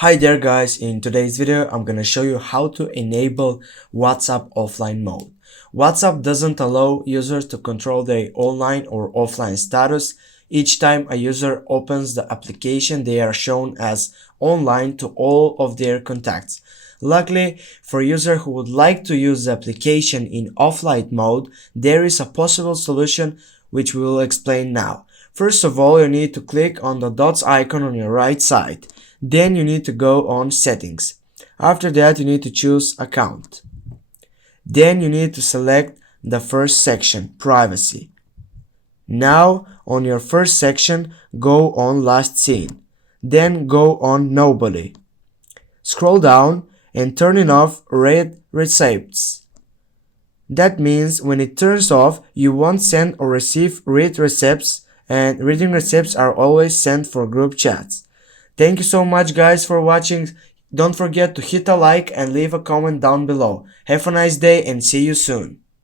Hi there guys, in today's video I'm gonna show you how to enable WhatsApp offline mode. WhatsApp doesn't allow users to control their online or offline status. Each time a user opens the application, they are shown as online to all of their contacts. Luckily, for users who would like to use the application in offline mode, there is a possible solution which we will explain now. First of all, you need to click on the dots icon on your right side. Then you need to go on settings. After that, you need to choose account. Then you need to select the first section, privacy. Now on your first section, go on last seen. Then go on nobody. Scroll down and turn off read receipts. That means when it turns off, you won't send or receive read receipts, and reading receipts are always sent for group chats. Thank you so much guys for watching. Don't forget to hit a like and leave a comment down below. Have a nice day and see you soon.